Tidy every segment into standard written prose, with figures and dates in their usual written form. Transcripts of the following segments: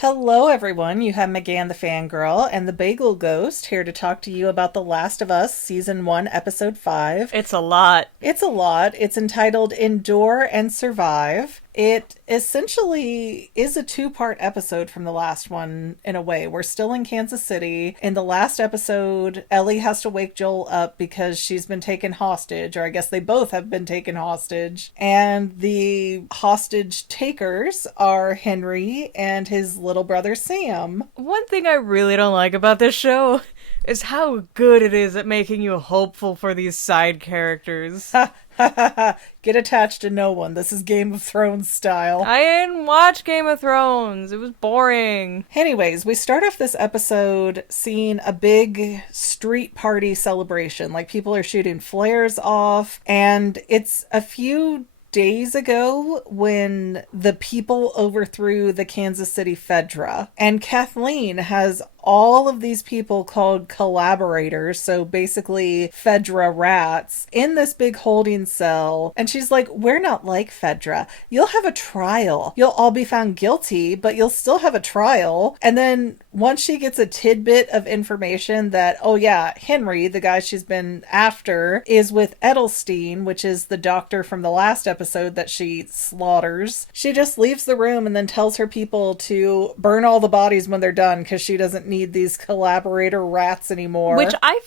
Hello, everyone. You have Megan the Fangirl and the Bagel Ghost here to talk to you about The Last of Us, Season 1, Episode 5. It's a lot. It's a lot. It's entitled Endure and Survive. It essentially is a two-part episode from the last one, in a way. We're still in Kansas City. In the last episode, Ellie has to wake Joel up because she's been taken hostage, or I guess they both have been taken hostage. And the hostage takers are Henry and his little brother Sam. One thing I really don't like about this show is how good it is at making you hopeful for these side characters. Get attached to no one. This is Game of Thrones style. I didn't watch Game of Thrones. It was boring. Anyways, we start off this episode seeing a big street party celebration. Like, people are shooting flares off, and it's a few days ago when the people overthrew the Kansas City Fedra. And Kathleen has all of these people called collaborators, so basically Fedra rats, in this big holding cell. And she's like, we're not like Fedra. You'll have a trial. You'll all be found guilty, but you'll still have a trial. And then once she gets a tidbit of information that, oh yeah, Henry, the guy she's been after, is with Edelstein, which is the doctor from the last episode that she slaughters, she just leaves the room and then tells her people to burn all the bodies when they're done because she doesn't need these collaborator rats anymore. Which I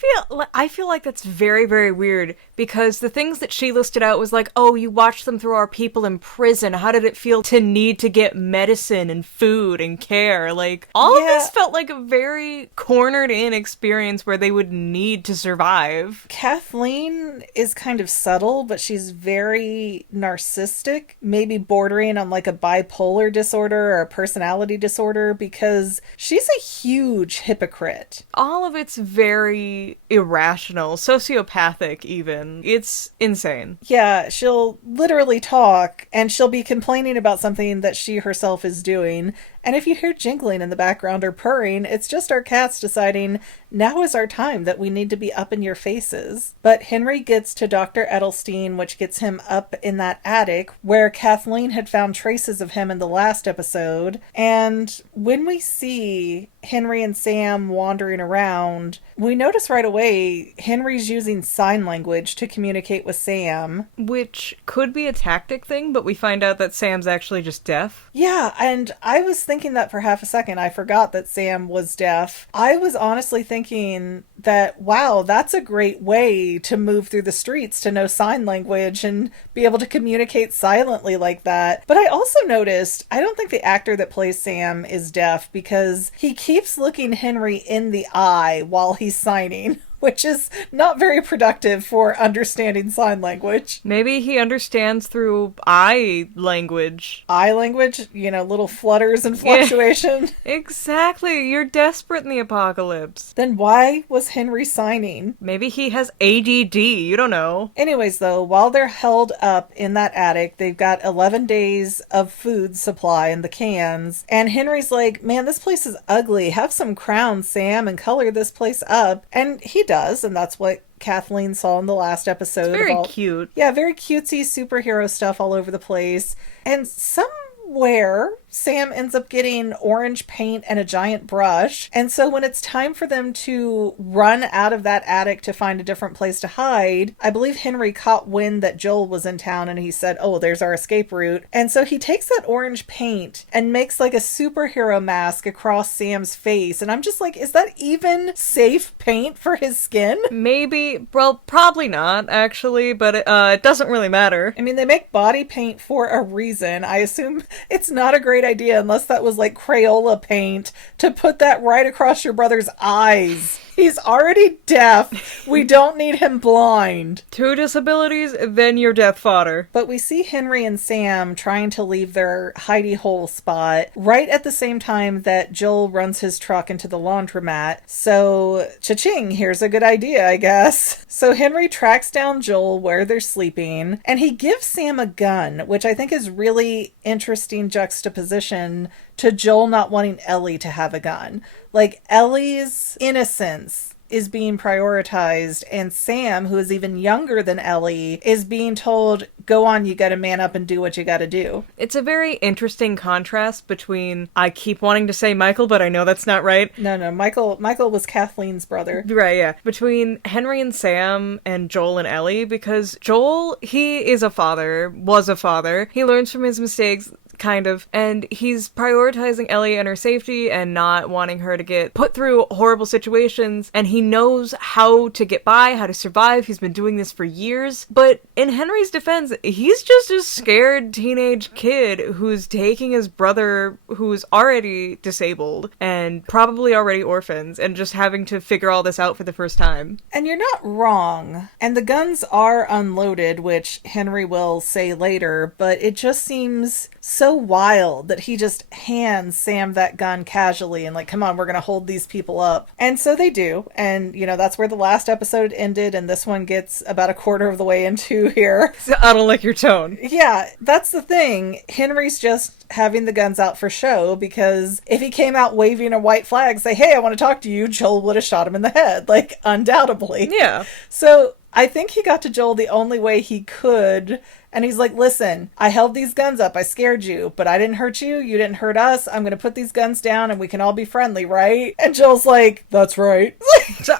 feel like that's very, very weird, because the things that she listed out was like, oh, you watched them through our people in prison. How did it feel to need to get medicine and food and care? Like, all of this felt like a very cornered in experience where they would need to survive. Kathleen is kind of subtle, but she's very narcissistic, maybe bordering on like a bipolar disorder or a personality disorder, because she's a huge hypocrite. All of it's very irrational, sociopathic even. It's insane. Yeah, she'll literally talk and she'll be complaining about something that she herself is doing. And if you hear jingling in the background or purring, it's just our cats deciding now is our time that we need to be up in your faces. But Henry gets to Dr. Edelstein, which gets him up in that attic where Kathleen had found traces of him in the last episode. And when we see Henry and Sam wandering around, we notice right away Henry's using sign language to communicate with Sam. Which could be a tactic thing, but we find out that Sam's actually just deaf. Yeah, and I was thinking that for half a second. I forgot that Sam was deaf. I was honestly thinking that, wow, that's a great way to move through the streets, to know sign language and be able to communicate silently like that. But I also noticed, I don't think the actor that plays Sam is deaf, because he keeps looking Henry in the eye while he's signing, which is not very productive for understanding sign language. Maybe he understands through eye language. Eye language? You know, little flutters and fluctuation? Yeah, exactly. You're desperate in the apocalypse. Then why was Henry signing? Maybe he has ADD. You don't know. Anyways, though, while they're held up in that attic, they've got 11 days of food supply in the cans. And Henry's like, man, this place is ugly. Have some crowns, Sam, and color this place up. And he does, and that's what Kathleen saw in the last episode. It's very cute. Yeah, very cutesy superhero stuff all over the place. And somewhere Sam ends up getting orange paint and a giant brush. And so when it's time for them to run out of that attic to find a different place to hide, I believe Henry caught wind that Joel was in town and he said, oh, there's our escape route. And so he takes that orange paint and makes like a superhero mask across Sam's face. And I'm just like, is that even safe paint for his skin? Maybe. Well, probably not, actually, but it doesn't really matter. I mean, they make body paint for a reason. I assume it's not a great idea unless that was like Crayola paint to put that right across your brother's eyes. He's already deaf. We don't need him blind. 2 disabilities, then you're death fodder. But we see Henry and Sam trying to leave their hidey hole spot right at the same time that Joel runs his truck into the laundromat. So, cha-ching, here's a good idea, I guess. So Henry tracks down Joel where they're sleeping, and he gives Sam a gun, which I think is really interesting juxtaposition to Joel not wanting Ellie to have a gun. Like, Ellie's innocence is being prioritized, and Sam, who is even younger than Ellie, is being told, go on, you gotta man up and do what you gotta do. It's a very interesting contrast between, I keep wanting to say Michael, but I know that's not right. No, Michael was Kathleen's brother. Right, yeah. Between Henry and Sam and Joel and Ellie, because Joel, he is a father, was a father. He learns from his mistakes, kind of, and he's prioritizing Ellie and her safety and not wanting her to get put through horrible situations, and he knows how to get by, how to survive. He's been doing this for years. But in Henry's defense, he's just a scared teenage kid who's taking his brother, who's already disabled and probably already orphans, and just having to figure all this out for the first time. And you're not wrong. And the guns are unloaded, which Henry will say later, but it just seems so wild that he just hands Sam that gun casually and like, come on, we're gonna hold these people up. And so they do. And, you know, that's where the last episode ended, and this one gets about a quarter of the way into here. I don't like your tone. Yeah, that's the thing. Henry's just having the guns out for show, because if he came out waving a white flag, say, hey, I want to talk to you, Joel would have shot him in the head, like, undoubtedly. Yeah. So I think he got to Joel the only way he could. And he's like, listen, I held these guns up. I scared you, but I didn't hurt you. You didn't hurt us. I'm going to put these guns down and we can all be friendly, right? And Joel's like, that's right.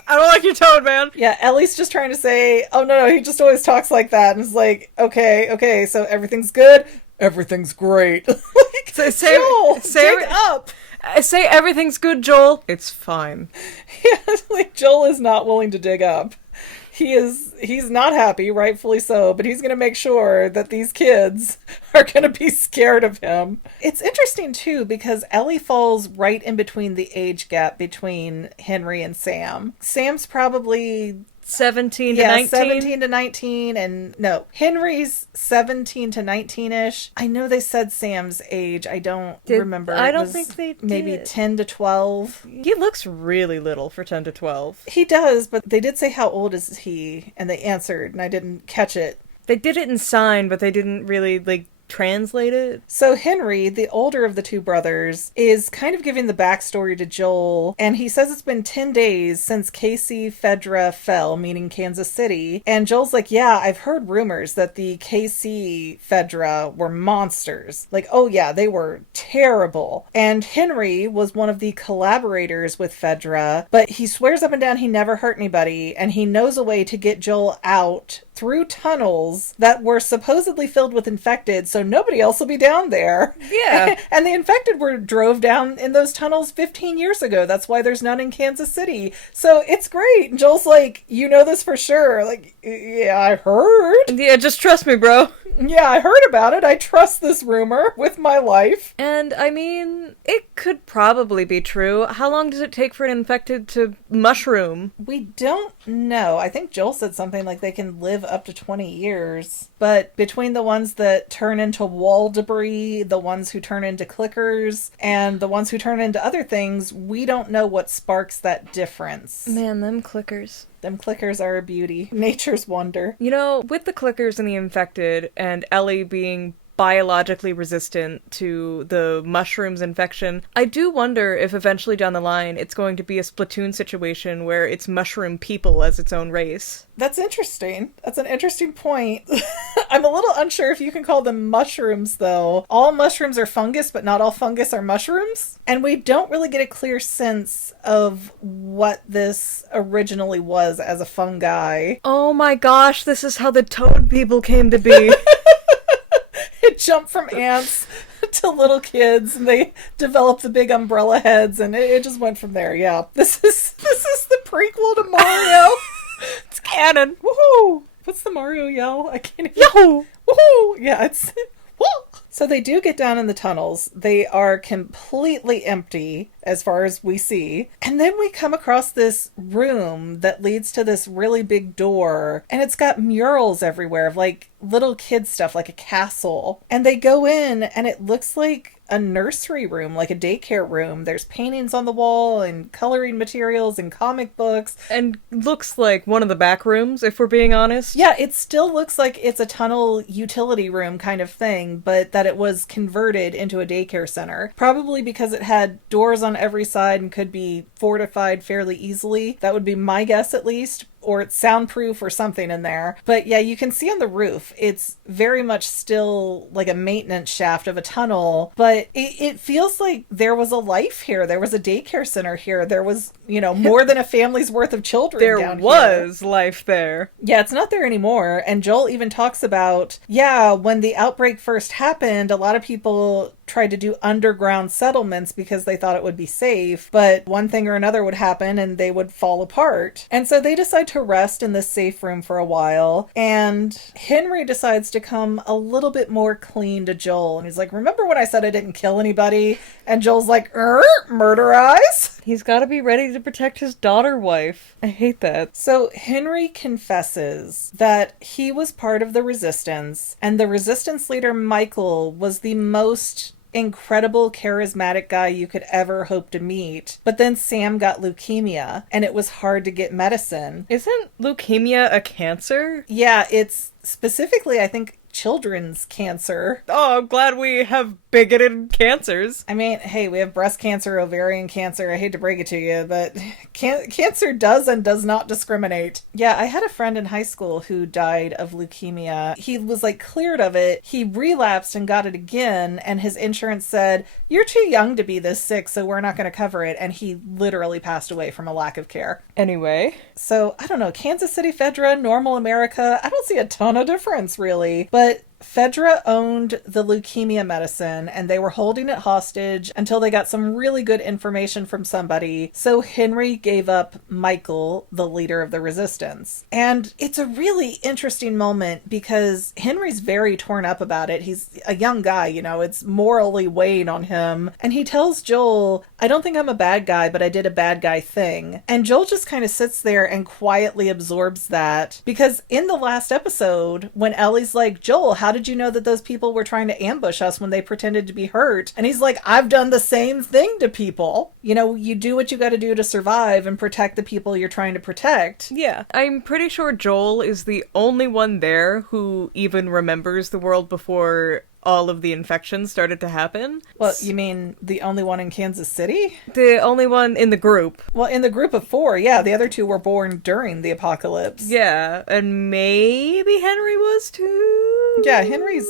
I don't like your tone, man. Yeah, Ellie's just trying to say, oh, no, he just always talks like that. And it's like, okay, so everything's good? Everything's great. Like, So say, Joel, say, dig up. Say everything's good, Joel. It's fine. Yeah, like Joel is not willing to dig up. He's not happy, rightfully so, but he's going to make sure that these kids are going to be scared of him. It's interesting, too, because Ellie falls right in between the age gap between Henry and Sam. Sam's probably 17 to 19? 17 to 19, and no, Henry's 17 to 19-ish. I know they said Sam's age. I don't remember. I don't think they did. Maybe 10 to 12. He looks really little for 10 to 12. He does, but they did say how old is he, and they answered, and I didn't catch it. They did it in sign, but they didn't really, translate it. So Henry, the older of the two brothers, is kind of giving the backstory to Joel, and he says it's been 10 days since KC Fedra fell, meaning Kansas City, and Joel's like, yeah, I've heard rumors that the KC Fedra were monsters. Like, oh yeah, they were terrible. And Henry was one of the collaborators with Fedra, but he swears up and down he never hurt anybody, and he knows a way to get Joel out through tunnels that were supposedly filled with infected, so nobody else will be down there. Yeah. And the infected drove down in those tunnels 15 years ago. That's why there's none in Kansas City. So it's great. And Joel's like, you know this for sure. Like, yeah, I heard. Yeah, just trust me, bro. Yeah, I heard about it. I trust this rumor with my life. And, I mean, it could probably be true. How long does it take for an infected to mushroom? We don't know. I think Joel said something like they can live up to 20 years. But between the ones that turn into wall debris, the ones who turn into clickers, and the ones who turn into other things, we don't know what sparks that difference. Man, them clickers. Them clickers are a beauty. Nature's wonder. You know, with the clickers and the infected, and Ellie being biologically resistant to the mushrooms infection, I do wonder if eventually down the line it's going to be a Splatoon situation where it's mushroom people as its own race. That's interesting. That's an interesting point. I'm a little unsure if you can call them mushrooms, though. All mushrooms are fungus, but not all fungus are mushrooms. And we don't really get a clear sense of what this originally was as a fungi. Oh my gosh, this is how the toad people came to be. It jumped from ants to little kids, and they developed the big umbrella heads, and it just went from there. Yeah, this is the prequel to Mario. It's canon. Woohoo! What's the Mario yell? I can't even... Yahoo! Woohoo! Yeah, it's... Woo! So they do get down in the tunnels. They are completely empty as far as we see. And then we come across this room that leads to this really big door. And it's got murals everywhere of like little kid stuff, like a castle. And they go in and it looks like a nursery room, like a daycare room. There's paintings on the wall and coloring materials and comic books. And looks like one of the back rooms, if we're being honest. Yeah, it still looks like it's a tunnel utility room kind of thing, but that it was converted into a daycare center. Probably because it had doors on every side and could be fortified fairly easily. That would be my guess, at least. Or it's soundproof or something in there. But yeah, you can see on the roof, it's very much still like a maintenance shaft of a tunnel, but it feels like there was a life here. There was a daycare center here. There was, more than a family's worth of children down here. There was life there. Yeah, it's not there anymore. And Joel even talks about, when the outbreak first happened, a lot of people tried to do underground settlements because they thought it would be safe, but one thing or another would happen and they would fall apart. And so they decide to rest in this safe room for a while, and Henry decides to come a little bit more clean to Joel, and he's like, remember when I said I didn't kill anybody? And Joel's like, murder eyes? He's got to be ready to protect his daughter wife. I hate that. So Henry confesses that he was part of the resistance, and the resistance leader Michael was the most incredible, charismatic guy you could ever hope to meet. But then Sam got leukemia, and it was hard to get medicine. Isn't leukemia a cancer? Yeah, it's specifically, I think, children's cancer. Oh, I'm glad we have bigoted cancers. I mean, hey, we have breast cancer, ovarian cancer. I hate to break it to you, but cancer does and does not discriminate. Yeah, I had a friend in high school who died of leukemia. He was cleared of it. He relapsed and got it again, and his insurance said, you're too young to be this sick, so we're not going to cover it. And he literally passed away from a lack of care. Anyway. So, I don't know, Kansas City, Fedra, normal America, I don't see a ton of difference, really. But Fedra owned the leukemia medicine, and they were holding it hostage until they got some really good information from somebody. So Henry gave up Michael, the leader of the resistance. And it's a really interesting moment because Henry's very torn up about it. He's a young guy, it's morally weighing on him. And he tells Joel, I don't think I'm a bad guy, but I did a bad guy thing. And Joel just kind of sits there and quietly absorbs that, because in the last episode, when Ellie's like, Joel, how did you know that those people were trying to ambush us when they pretended to be hurt? And he's like, I've done the same thing to people. You do what you got to do to survive and protect the people you're trying to protect. Yeah. I'm pretty sure Joel is the only one there who even remembers the world before all of the infections started to happen. Well, you mean the only one in Kansas City? The only one in the group. Well, in the group of 4, yeah. The other 2 were born during the apocalypse. Yeah, and maybe Henry was too? Yeah, Henry's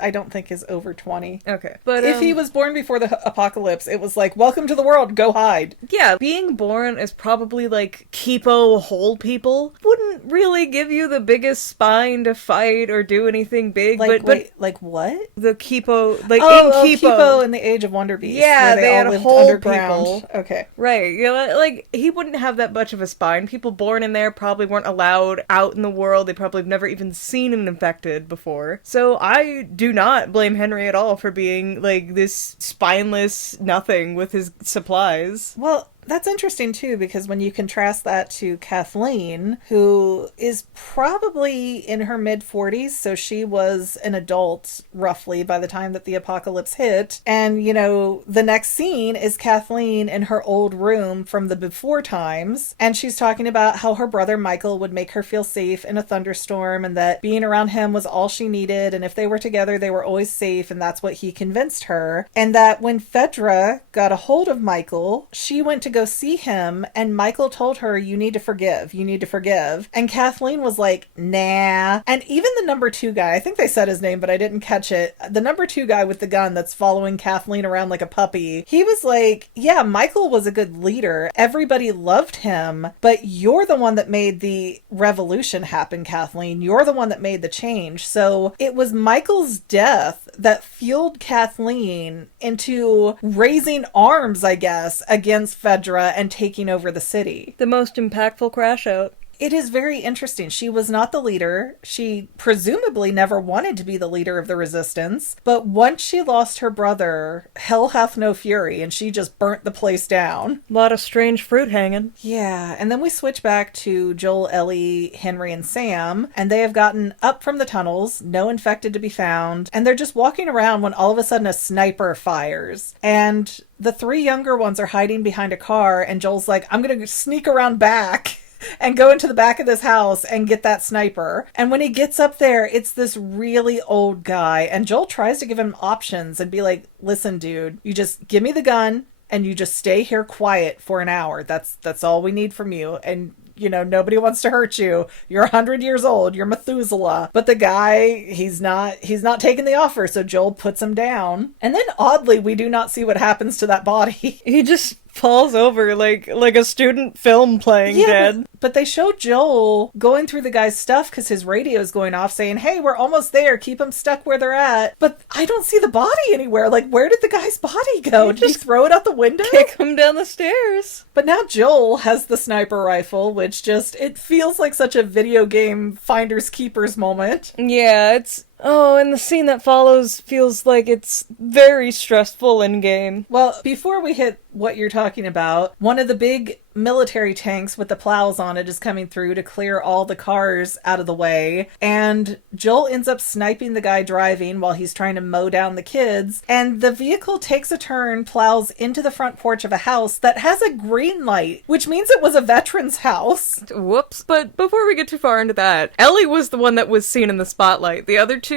I don't think is over 20. Okay. But if he was born before the apocalypse, it was like, welcome to the world, go hide. Yeah, being born as probably Kipo whole people wouldn't really give you the biggest spine to fight or do anything big. But what? The Kipo, in Kipo in the Age of Wonder Beast. Yeah, they had all lived whole underground. people. Okay. Right. He wouldn't have that much of a spine. People born in there probably weren't allowed out in the world. They probably have never even seen an infected before. So I do not blame Henry at all for being this spineless nothing with his supplies. Well, that's interesting too, because when you contrast that to Kathleen, who is probably in her mid-40s, so she was an adult roughly by the time that the apocalypse hit, and the next scene is Kathleen in her old room from the before times, and she's talking about how her brother Michael would make her feel safe in a thunderstorm, and that being around him was all she needed, and if they were together they were always safe, and that's what he convinced her. And that when Fedra got a hold of Michael, she went to go see him, and Michael told her, you need to forgive. And Kathleen was like, nah. And even the number 2 guy, I think they said his name, but I didn't catch it. The number 2 guy with the gun that's following Kathleen around like a puppy, he was like, yeah, Michael was a good leader. Everybody loved him, but you're the one that made the revolution happen, Kathleen. You're the one that made the change. So it was Michael's death that fueled Kathleen into raising arms, I guess, against Fedra and taking over the city. The most impactful crash out. It is very interesting. She was not the leader. She presumably never wanted to be the leader of the resistance. But once she lost her brother, hell hath no fury, and she just burnt the place down. A lot of strange fruit hanging. Yeah, and then we switch back to Joel, Ellie, Henry, and Sam, and they have gotten up from the tunnels, no infected to be found, and they're just walking around when all of a sudden a sniper fires. And the three younger ones are hiding behind a car, and Joel's like, I'm gonna sneak around back and go into the back of this house and get that sniper. And when he gets up there, it's this really old guy, and Joel tries to give him options and be like, listen, dude, you just give me the gun and you just stay here quiet for an hour. That's all we need from you. And nobody wants to hurt you. You're 100 years old. You're Methuselah. But the guy, he's not taking the offer, so Joel puts him down. And then oddly, we do not see what happens to that body. He just falls over like a student film playing dead. But they show Joel going through the guy's stuff because his radio's going off saying, hey, we're almost there. Keep them stuck where they're at. But I don't see the body anywhere. Like, where did the guy's body go? Did he throw it out the window? Kick him down the stairs. But now Joel has the sniper rifle, which it feels like such a video game finders keepers moment. Yeah, and the scene that follows feels like it's very stressful in game. Well, before we hit what you're talking about, one of the big military tanks with the plows on it is coming through to clear all the cars out of the way, and Joel ends up sniping the guy driving while he's trying to mow down the kids, and the vehicle takes a turn, plows into the front porch of a house that has a green light, which means it was a veteran's house. Whoops. But before we get too far into that, Ellie was the one that was seen in the spotlight. The other two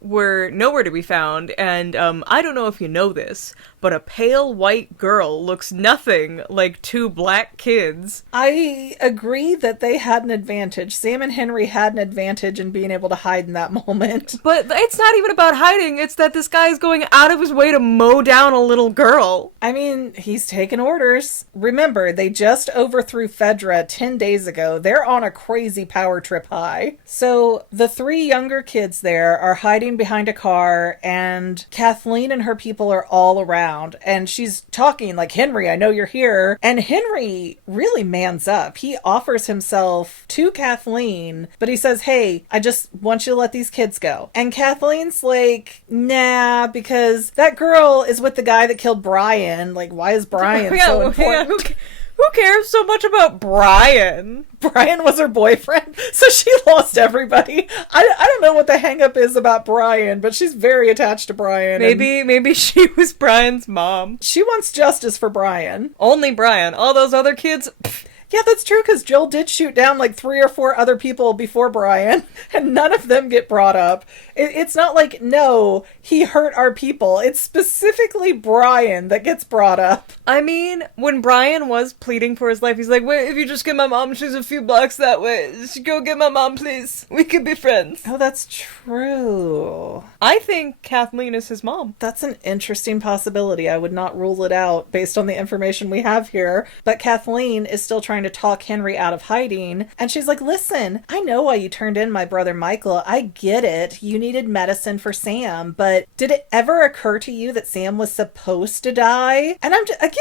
were nowhere to be found, and I don't know if you know this, but a pale white girl looks nothing like two black kids. I agree that they had an advantage. Sam and Henry had an advantage in being able to hide in that moment. But it's not even about hiding, it's that this guy is going out of his way to mow down a little girl. I mean, he's taken orders. Remember, they just overthrew Fedra 10 days ago. They're on a crazy power trip high. So the three younger kids there are hiding behind a car, and Kathleen and her people are all around. And she's talking like, Henry, I know you're here. And Henry really mans up. He offers himself to Kathleen, but he says, hey, I just want you to let these kids go. And Kathleen's like, nah, because that girl is with the guy that killed Brian. Like, why is Brian so important? Who cares so much about Brian? Brian was her boyfriend, so she lost everybody. I don't know what the hang-up is about Brian, but she's very attached to Brian. Maybe she was Brian's mom. She wants justice for Brian. Only Brian. All those other kids... Pfft. Yeah, that's true, because Joel did shoot down like 3 or 4 other people before Brian, and none of them get brought up. It's not like, no, he hurt our people. It's specifically Brian that gets brought up. I mean, when Brian was pleading for his life, he's like, wait, if you just get my mom, she's a few blocks that way. Just go get my mom, please. We could be friends. Oh, that's true. I think Kathleen is his mom. That's an interesting possibility. I would not rule it out based on the information we have here. But Kathleen is still trying to talk Henry out of hiding, and she's like, listen, I know why you turned in my brother Michael. I get it. You needed medicine for Sam, but did it ever occur to you that Sam was supposed to die? And I'm just, again,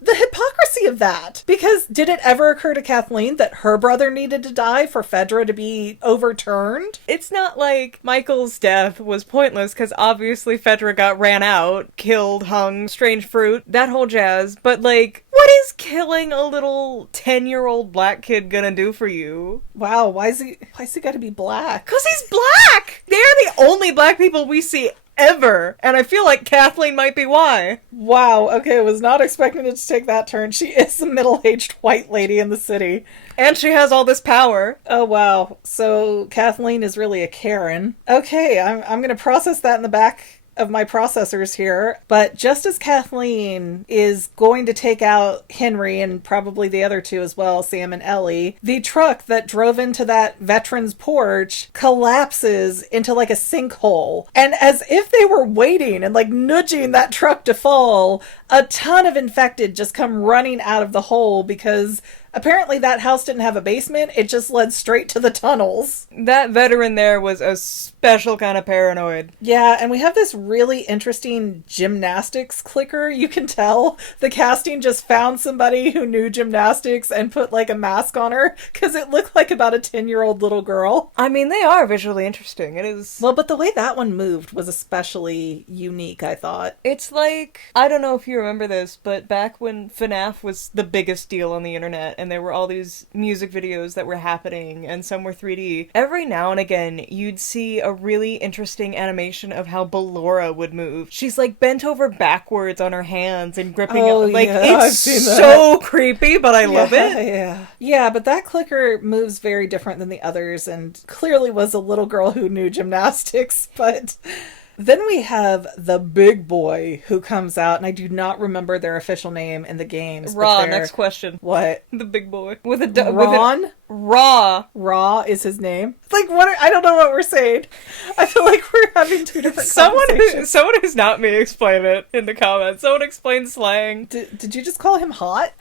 the hypocrisy of that. Because did it ever occur to Kathleen that her brother needed to die for Fedra to be overturned? It's not like Michael's death was pointless, because obviously Fedra ran out, killed, hung, strange fruit, that whole jazz. But like, what is killing a little 10-year-old black kid gonna do for you? Wow, why's he gotta be black? 'Cause he's black! They're the only black people we see ever, and I feel like Kathleen might be why. Wow, okay, I was not expecting it to take that turn. She is a middle-aged white lady in the city. And she has all this power. Oh, wow. So Kathleen is really a Karen. Okay, I'm gonna process that in the back of my processors here, but just as Kathleen is going to take out Henry and probably the other two as well, Sam and Ellie, the truck that drove into that veteran's porch collapses into like a sinkhole. And as if they were waiting and like nudging that truck to fall, a ton of infected just come running out of the hole because Apparently that house didn't have a basement. It just led straight to the tunnels. That veteran there was a special kind of paranoid. Yeah, and we have this really interesting gymnastics clicker. You can tell the casting just found somebody who knew gymnastics and put like a mask on her because it looked like about a 10-year-old little girl. I mean, they are visually interesting. It is. Well, but the way that one moved was especially unique, I thought. It's like, I don't know if you remember this, but back when FNAF was the biggest deal on the internet and there were all these music videos that were happening and some were 3D, every now and again you'd see a really interesting animation of how Ballora would move. She's like bent over backwards on her hands and gripping it. Like, yeah, it's so creepy, but I love it. Yeah, but that clicker moves very different than the others and clearly was a little girl who knew gymnastics, but... Then we have the big boy who comes out, and I do not remember their official name in the games. Raw, next question. What? The big boy. With Ron? Raw. Raw is his name. It's like, what? I don't know what we're saying. I feel like we're having two different conversations. Someone who's not me explain it in the comments. Someone explain slang. Did you just call him hot?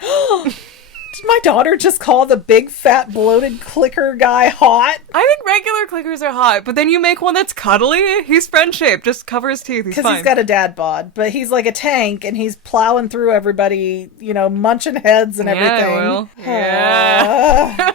Did my daughter just call the big, fat, bloated clicker guy hot? I think regular clickers are hot, but then you make one that's cuddly. He's friend-shaped. Just cover his teeth. He's fine. Because he's got a dad bod, but he's like a tank, and he's plowing through everybody, you know, munching heads and everything. Will. Yeah.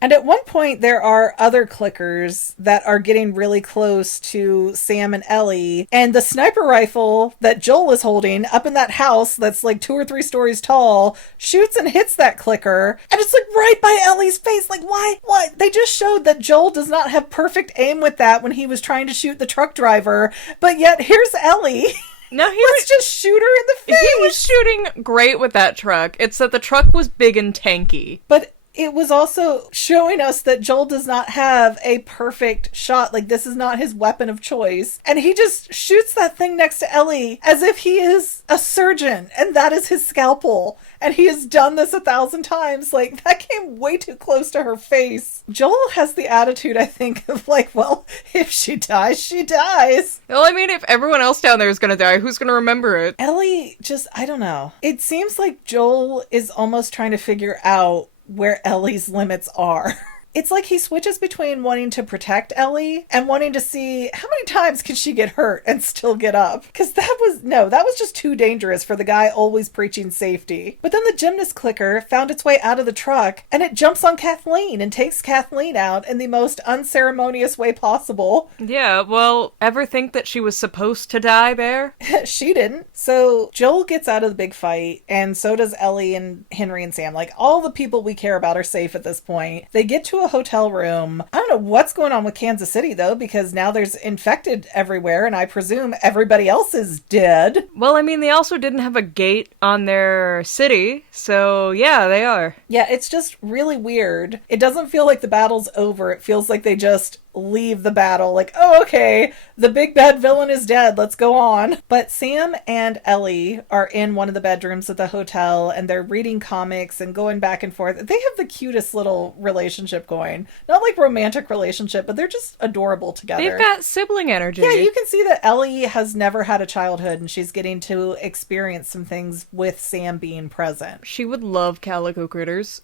And at one point, there are other clickers that are getting really close to Sam and Ellie. And the sniper rifle that Joel is holding up in that house that's like 2 or 3 stories tall shoots and hits that clicker. And it's like right by Ellie's face. Like, why? What? They just showed that Joel does not have perfect aim with that when he was trying to shoot the truck driver. But yet, here's Ellie. No, let's just shoot her in the face. He was shooting great with that truck. It's that the truck was big and tanky. But it was also showing us that Joel does not have a perfect shot. Like, this is not his weapon of choice. And he just shoots that thing next to Ellie as if he is a surgeon and that is his scalpel. And he has done this 1,000 times. Like, that came way too close to her face. Joel has the attitude, I think, of like, well, if she dies, she dies. Well, I mean, if everyone else down there is going to die, who's going to remember it? Ellie just, I don't know. It seems like Joel is almost trying to figure out where Ellie's limits are. It's like he switches between wanting to protect Ellie and wanting to see how many times can she get hurt and still get up. Because that was just too dangerous for the guy always preaching safety. But then the gymnast clicker found its way out of the truck and it jumps on Kathleen and takes Kathleen out in the most unceremonious way possible. Yeah, well, ever think that she was supposed to die there? She didn't. So Joel gets out of the big fight and so does Ellie and Henry and Sam. Like, all the people we care about are safe at this point. They get to a hotel room. I don't know what's going on with Kansas City though, because now there's infected everywhere and I presume everybody else is dead. Well, I mean, they also didn't have a gate on their city, so yeah, they are. Yeah, it's just really weird. It doesn't feel like the battle's over. It feels like they just leave the battle. Like, oh, okay, the big bad villain is dead. Let's go on. But Sam and Ellie are in one of the bedrooms at the hotel and they're reading comics and going back and forth. They have the cutest little relationship going. Not like romantic relationship, but they're just adorable together. They've got sibling energy. Yeah, you can see that Ellie has never had a childhood and she's getting to experience some things with Sam being present. She would love calico critters.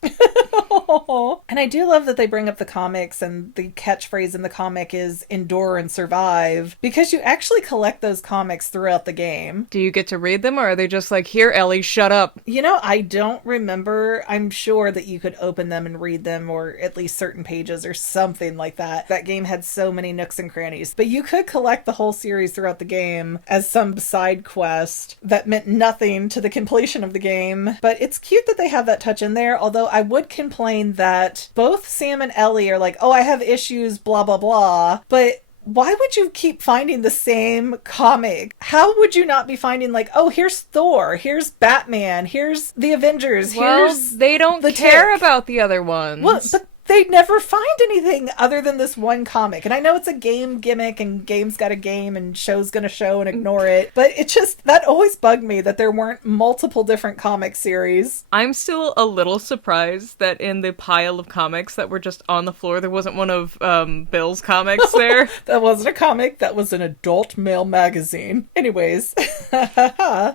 And I do love that they bring up the comics, and the catchphrase in the comic is endure and survive, because you actually collect those comics throughout the game. Do you get to read them, or are they just like, here, Ellie, shut up? You know, I don't remember. I'm sure that you could open them and read them, or at least certain pages or something like that. That game had so many nooks and crannies. But you could collect the whole series throughout the game as some side quest that meant nothing to the completion of the game. But it's cute that they have that touch in there, although I would complain that both Sam and Ellie are like, oh, I have issues, blah, blah, blah. But why would you keep finding the same comic? How would you not be finding like, oh, here's Thor, here's Batman, here's the Avengers, here's they don't care about the other ones. Well, but they never find anything other than this one comic. And I know it's a game gimmick and game's got a game and show's gonna show and ignore it. But it just, that always bugged me that there weren't multiple different comic series. I'm still a little surprised that in the pile of comics that were just on the floor, there wasn't one of Bill's comics there. That wasn't a comic, that was an adult male magazine. Anyways,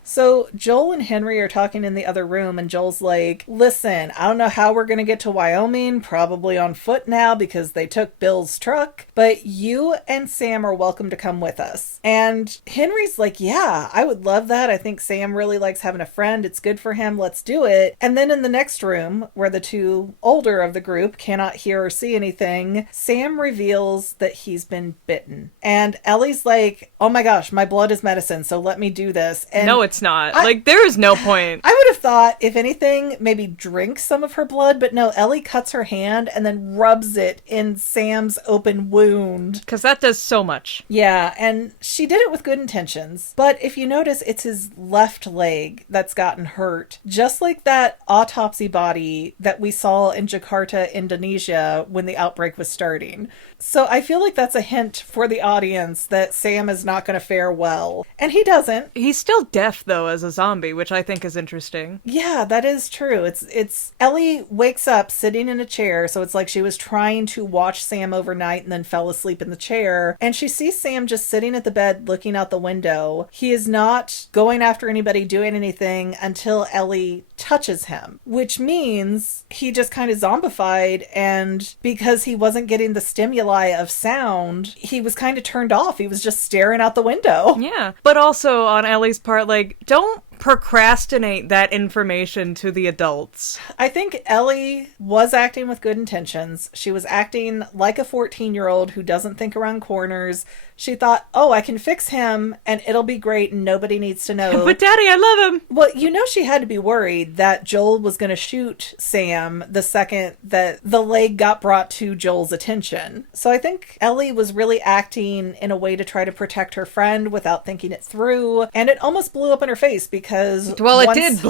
So Joel and Henry are talking in the other room, and Joel's like, listen, I don't know how we're going to get to Wyoming, probably on foot now because they took Bill's truck, but you and Sam are welcome to come with us. And Henry's like, yeah, I would love that. I think Sam really likes having a friend. It's good for him. Let's do it. And then in the next room, where the two older of the group cannot hear or see anything, Sam reveals that he's been bitten. And Ellie's like, oh my gosh, my blood is medicine, so let me do this. And no, it's not. Like, there is no point. I would have thought, if anything, maybe drink some of her blood, but no, Ellie cuts her hand and then rubs it in Sam's open wound. Because that does so much. Yeah, and she did it with good intentions. But if you notice, it's his left leg that's gotten hurt. Just like that autopsy body that we saw in Jakarta, Indonesia, when the outbreak was starting. So I feel like that's a hint for the audience that Sam is not going to fare well. And he doesn't. He's still deaf, though, as a zombie, which I think is interesting. Yeah, that is true. It's Ellie wakes up sitting in a chair, so it's like she was trying to watch Sam overnight and then fell asleep in the chair. And she sees Sam just sitting at the bed looking out the window. He is not going after anybody, doing anything until Ellie touches him, which means he just kind of zombified, and because he wasn't getting the stimuli of sound, he was kind of turned off. He was just staring out the window. Yeah. But also on Ellie's part, like, don't procrastinate that information to the adults. I think Ellie was acting with good intentions. She was acting like a 14-year-old who doesn't think around corners. She thought, oh, I can fix him and it'll be great and nobody needs to know. But Daddy, I love him. Well, you know, she had to be worried that Joel was going to shoot Sam the second that the leg got brought to Joel's attention. So I think Ellie was really acting in a way to try to protect her friend without thinking it through. And it almost blew up in her face because it did.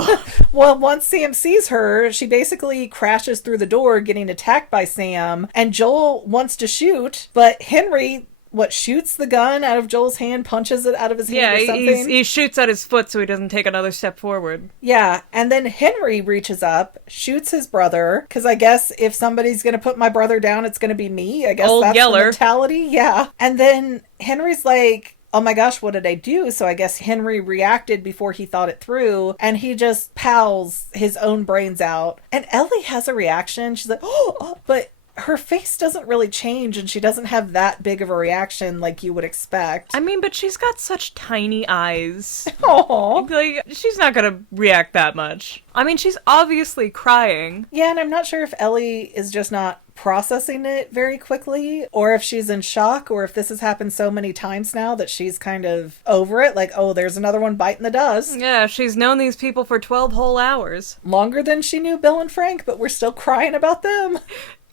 Well, once Sam sees her, she basically crashes through the door getting attacked by Sam, and Joel wants to shoot, but Henry shoots the gun out of Joel's hand, punches it out of his hand or something? He shoots at his foot so he doesn't take another step forward. Yeah, and then Henry reaches up, shoots his brother, because I guess if somebody's going to put my brother down, it's going to be me. I guess Old that's Yeller. the mentality. Yeah. And then Henry's like, oh my gosh, what did I do? So I guess Henry reacted before he thought it through, and he just pals his own brains out. And Ellie has a reaction. She's like, oh, but her face doesn't really change, and she doesn't have that big of a reaction like you would expect. I mean, but she's got such tiny eyes. Aww. Like, she's not gonna react that much. I mean, she's obviously crying. Yeah, and I'm not sure if Ellie is just not processing it very quickly, or if she's in shock, or if this has happened so many times now that she's kind of over it, like, oh, there's another one biting the dust. Yeah, she's known these people for 12 whole hours. Longer than she knew Bill and Frank, but we're still crying about them.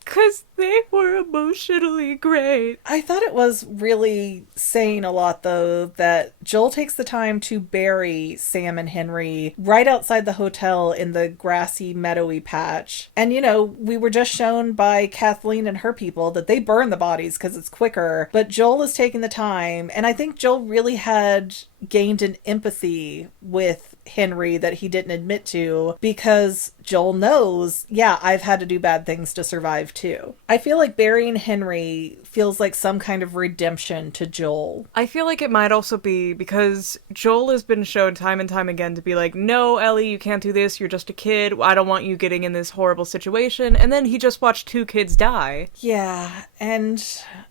'Cause they were emotionally great. I thought it was really saying a lot, though, that Joel takes the time to bury Sam and Henry right outside the hotel in the grassy, meadowy patch. And, you know, we were just shown by Kathleen and her people that they burn the bodies because it's quicker. But Joel is taking the time, and I think Joel really had gained an empathy with Henry that he didn't admit to, because Joel knows, yeah, I've had to do bad things to survive too. I feel like burying Henry feels like some kind of redemption to Joel. I feel like it might also be because Joel has been shown time and time again to be like, no, Ellie, you can't do this, you're just a kid, I don't want you getting in this horrible situation, and then he just watched 2 kids die. Yeah, and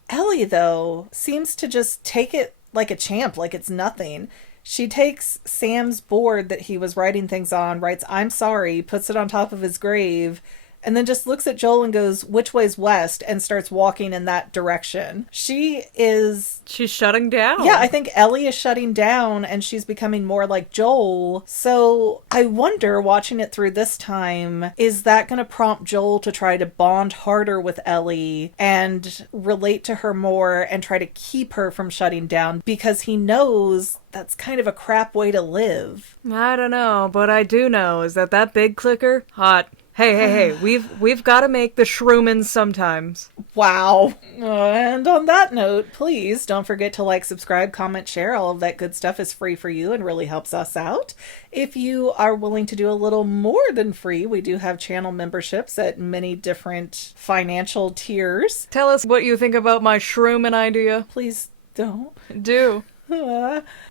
Ellie, though, seems to just take it like a champ, like it's nothing. She takes Sam's board that he was writing things on, writes, I'm sorry, puts it on top of his grave, and then just looks at Joel and goes, which way's west, and starts walking in that direction. She's shutting down. Yeah, I think Ellie is shutting down, and she's becoming more like Joel. So I wonder, watching it through this time, is that going to prompt Joel to try to bond harder with Ellie and relate to her more and try to keep her from shutting down, because he knows that's kind of a crap way to live. I don't know, but I do know is that big clicker, hot. Hey, we've got to make the shroomins sometimes. Wow. And on that note, please don't forget to like, subscribe, comment, share. All of that good stuff is free for you and really helps us out. If you are willing to do a little more than free, we do have channel memberships at many different financial tiers. Tell us what you think about my shroomin idea. Please don't. Do.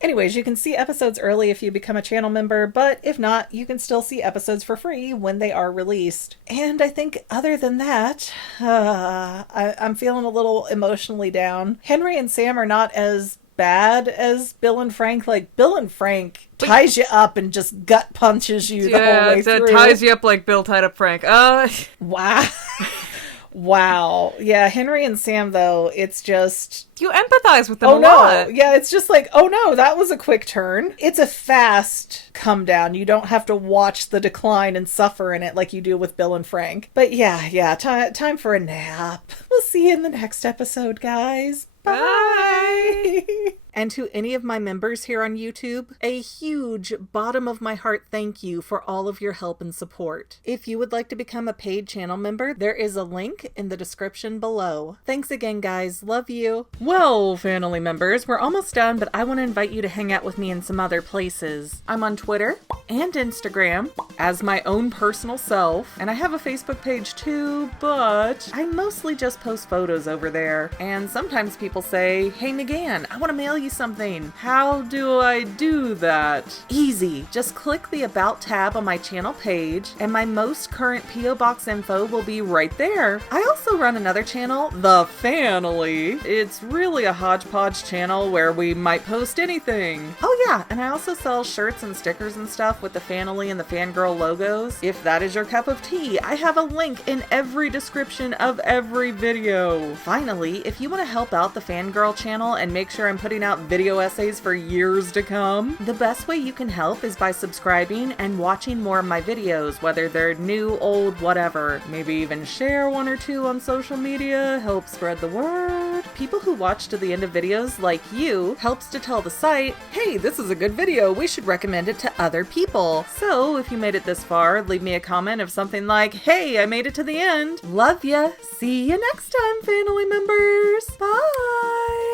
Anyways, you can see episodes early if you become a channel member, but if not, you can still see episodes for free when they are released. And I think other than that, I'm feeling a little emotionally down. Henry and Sam are not as bad as Bill and Frank. Like, Bill and Frank ties you up and just gut punches you the whole way through. Yeah, ties you up like Bill tied up Frank. Wow. Wow. Yeah, Henry and Sam, though, it's just... You empathize with them a lot. No. Yeah, it's just like, oh no, that was a quick turn. It's a fast come down. You don't have to watch the decline and suffer in it like you do with Bill and Frank. But yeah, time for a nap. We'll see you in the next episode, guys. Bye! And to any of my members here on YouTube, a huge bottom of my heart thank you for all of your help and support. If you would like to become a paid channel member, there is a link in the description below. Thanks again, guys. Love you. Well, family members, we're almost done, but I want to invite you to hang out with me in some other places. I'm on Twitter and Instagram as my own personal self, and I have a Facebook page too, but I mostly just post photos over there. And sometimes people say, hey McGann, I want to mail you something. How do I do that? Easy. Just click the About tab on my channel page, and my most current P.O. Box info will be right there. I also run another channel, The Family. It's really a hodgepodge channel where we might post anything. Oh yeah, and I also sell shirts and stickers and stuff with the Family and the Fangirl logos. If that is your cup of tea, I have a link in every description of every video. Finally, if you want to help out the Fangirl channel and make sure I'm putting out video essays for years to come, the best way you can help is by subscribing and watching more of my videos, whether they're new, old, whatever. Maybe even share one or two on social media, help spread the word. People who watch to the end of videos, like you, helps to tell the site, hey, this is a good video, we should recommend it to other people. So if you made it this far, leave me a comment of something like, hey, I made it to the end. Love ya. See you next time, family members. Bye.